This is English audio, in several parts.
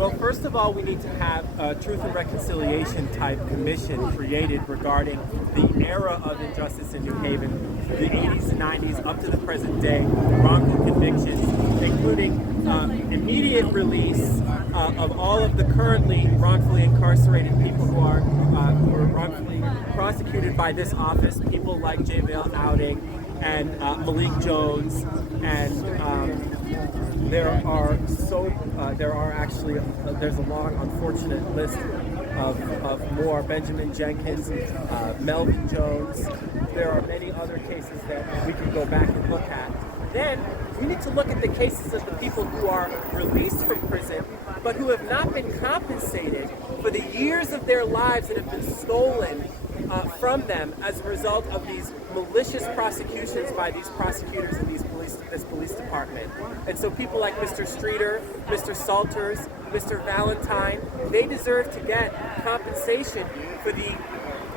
Well, first of all, we need to have a truth and reconciliation type commission created regarding the era of injustice in New Haven, the 80s and 90s up to the present day, wrongful convictions, including immediate release of all of the currently wrongfully incarcerated people who are wrongfully prosecuted by this office, people like JVL Outing and Malik Jones, and there's a long, unfortunate list of more. Benjamin Jenkins, Melvin Jones. There are many other cases that we can go back and look at. Then we need to look at the cases of the people who are released from prison, but who have not been compensated for the years of their lives that have been stolen from them as a result of these malicious prosecutions by these prosecutors and this police department. And so people like Mr. Streeter, Mr. Salters, Mr. Valentine, they deserve to get compensation for the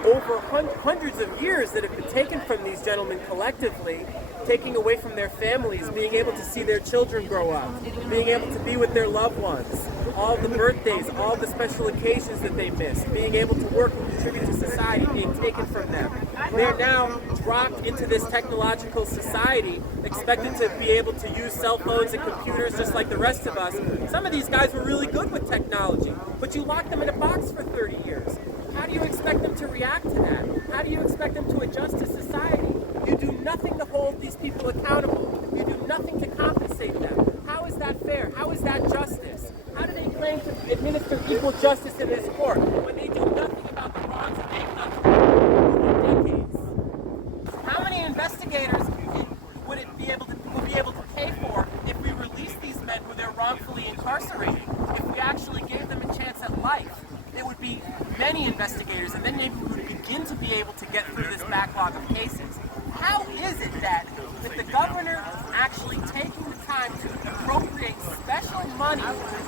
over hundreds of years that have been taken from these gentlemen collectively, taking away from their families, being able to see their children grow up, being able to be with their loved ones, all the birthdays, all the special occasions that they missed, being able to work and contribute to society being taken from them. They're now dropped into this technological society, expected to be able to use cell phones and computers just like the rest of us. Some of these guys were really good with technology, but you lock them in a box for 30 years. How do you expect them to react to that? How do you expect them to adjust to society? You do nothing to hold these people accountable. You do nothing to compensate them. How is that fair? How is that justice? How do they claim to administer equal justice in this court when they do nothing about the wrongs that they've done for decades? How many investigators would be able to pay for if we released these men who they're wrongfully incarcerated? If we actually gave them a chance at life? There would be many investigators, and then maybe we would begin to be able to get through this backlog of cases. How is it that with the governor actually taking the time to appropriate special money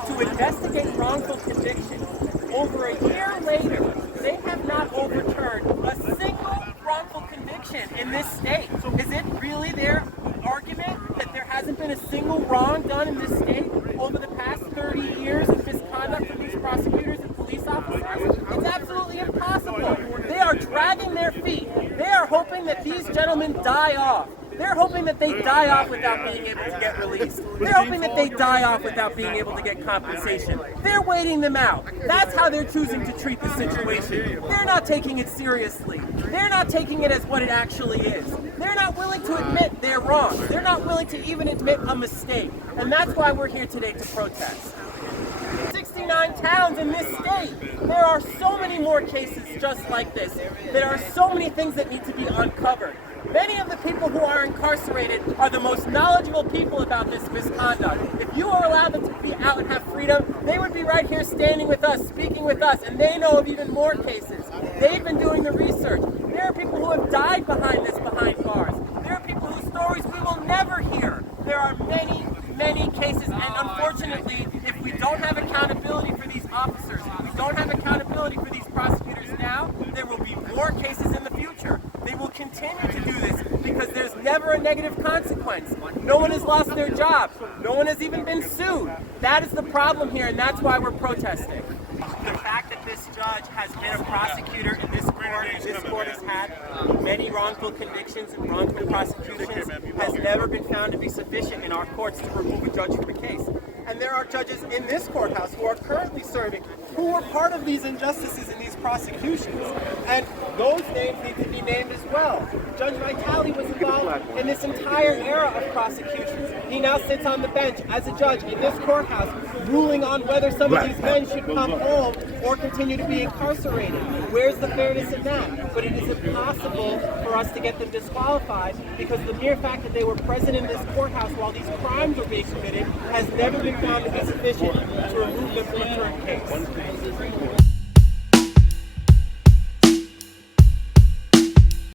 to investigate wrongful convictions, over a year later, they have not overturned a single wrongful conviction in this state? Is it really their argument that there hasn't been a single wrong done in this state over the past 30 years of misconduct from these prosecutors and police officers? It's absolutely impossible. They are dragging their feet. They are hoping that these gentlemen die off. They're hoping that they die off without being able to get released. They're hoping that they die off without being able to get compensation. They're waiting them out. That's how they're choosing to treat the situation. They're not taking it seriously. They're not taking it as what it actually is. They're not willing to admit they're wrong. They're not willing to even admit a mistake. And that's why we're here today to protest. 69 towns in this state. There are so many more cases just like this. There are so many things that need to be uncovered. Many of the people who are incarcerated are the most knowledgeable people about this misconduct. If you were allowed them to be out and have freedom, they would be right here standing with us, speaking with us, and they know of even more cases. They've been doing the research. There are people who have died behind bars. There are people whose stories we will never hear. There are many, many cases, and unfortunately, if we don't have accountability for these officers, if we don't have accountability for these prosecutors now, there will be more cases in the future. They will continue to do this because there's never a negative consequence. No one has lost their job. No one has even been sued. That is the problem here, and that's why we're protesting. The fact that this judge has been a prosecutor in this court, and this court has had many wrongful convictions and wrongful prosecutions, has never been found to be sufficient in our courts to remove a judge from a case. And there are judges in this courthouse who are currently serving who were part of these injustices and these prosecutions. And those names need to be named as well. Judge Vitale was involved in this entire era of prosecutions. He now sits on the bench as a judge in this courthouse, ruling on whether some of these men should come home or continue to be incarcerated. Where's the fairness in that? But it is impossible for us to get them disqualified because the mere fact that they were present in this courthouse while these crimes were being committed has never been found to be sufficient to remove them from a current case.